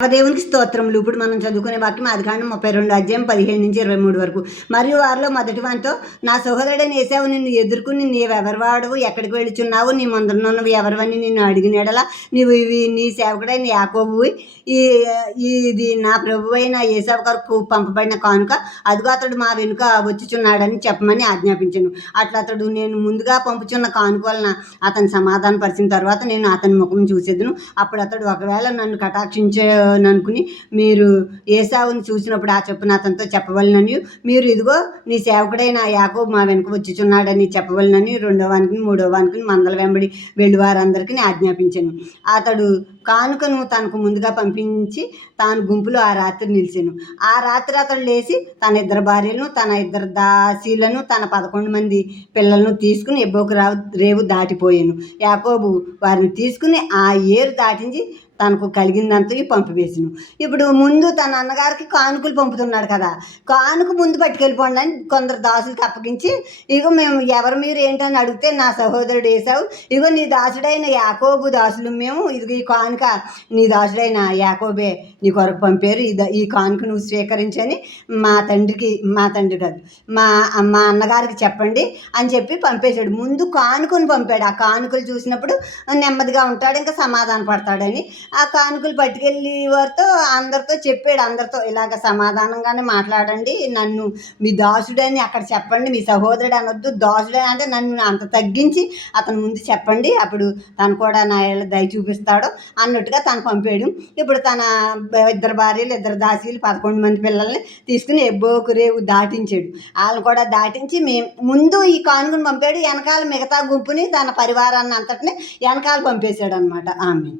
దేవునికి స్తోత్రములు. ఇప్పుడు మనం చదువుకునే వాక్యం ఆదికాండం 32 అధ్యాయం 15 నుంచి 23 వరకు. మరియు వారిలో మొదటి వానితో, నా సహోదరుడైన ఏశావు నిన్ను ఎదుర్కొని, నీవెవరి వాడవు, ఎక్కడికి వెళ్ళుచున్నావు, నీ ముందరనున్నవి ఎవరివని నిన్ను అడిగినడలా నీవు ఇవి నీ సేవకుడైన యాకోబు ఇది నా ప్రభువైన ఏశావు కొరకు పంపబడిన కానుక, అదిగో అతడు మా వెనుక వచ్చుచున్నాడని చెప్పమని ఆజ్ఞాపించాను. అట్లా అతడు నేను ముందుగా పంపుచున్న కానుక వలన అతను సమాధానపరిచిన తర్వాత నేను అతని ముఖం చూసేదును. అప్పుడు అతడు ఒకవేళ నన్ను కటాక్షించననుకుని మీరు ఏశావుని చూసినప్పుడు ఆ చొప్పున అతనితో చెప్పవలనని, మీరు ఇదిగో నీ సేవకుడైన యాకోబు మా వెనుక వచ్చుచున్నాడని చెప్పవలనని రెండవ వానికి మూడవ వానికి మందల వెంబడి వెళ్ళి వారందరికీ ఆజ్ఞాపించాను. అతడు కానుకను తనకు ముందుగా పంపించి తాను గుంపులో ఆ రాత్రి నిలిచాను. ఆ రాత్రి అతడు లేచి తన 2 భార్యలను, తన 2 దాసీలను, తన 11 మంది పిల్లలను తీసుకుని ఎబ్బోకు రేవు దాటిపోయాను. యాకోబు వారిని తీసుకుని ఆ ఏరు దాటించి తనకు కలిగిందంతకి పంపివేసిను. ఇప్పుడు ముందు తన అన్నగారికి కానుకలు పంపుతున్నాడు కదా, కానుక ముందు పట్టుకెళ్ళిపోండి అని కొందరు దాసులకు అప్పగించి, ఇగో మేము ఎవరు మీరు ఏంటని అడిగితే, నా సహోదరుడు ఏశావు, ఇగో నీ దాసుడైన యాకోబు దాసులు మేము, ఇదిగో ఈ కానుక నీ దాసుడైన యాకోబే నీ కొరకు పంపారు, ఈ కానుక నువ్వు స్వీకరించని మా తండ్రి కాదు మా అన్నగారికి చెప్పండి అని చెప్పి పంపేశాడు. ముందు కానుకను పంపాడు. ఆ కానుకలు చూసినప్పుడు నెమ్మదిగా ఉంటాడు, ఇంకా సమాధాన పడతాడని ఆ కానుకలు పట్టుకెళ్ళి వారితో అందరితో చెప్పాడు. అందరితో ఇలాగ సమాధానంగానే మాట్లాడండి, నన్ను మీ దాసుడని అక్కడ చెప్పండి, మీ సహోదరుడు అనొద్దు, దాసుడని అంటే నన్ను అంత తగ్గించి అతని ముందు చెప్పండి, అప్పుడు తను కూడా నా దయ చూపిస్తాడు అన్నట్టుగా తను పంపాడు. ఇప్పుడు తన 2 భార్యలు, 2 దాసీలు, 11 మంది పిల్లల్ని తీసుకుని ఎబ్బోకు రేవు దాటించాడు. వాళ్ళని కూడా దాటించి ముందు ఈ కానుకను పంపాడు, వెనకాల మిగతా గుంపుని తన పరివారాన్ని అంతటిని వెనకాల పంపేశాడు అనమాట. ఆమె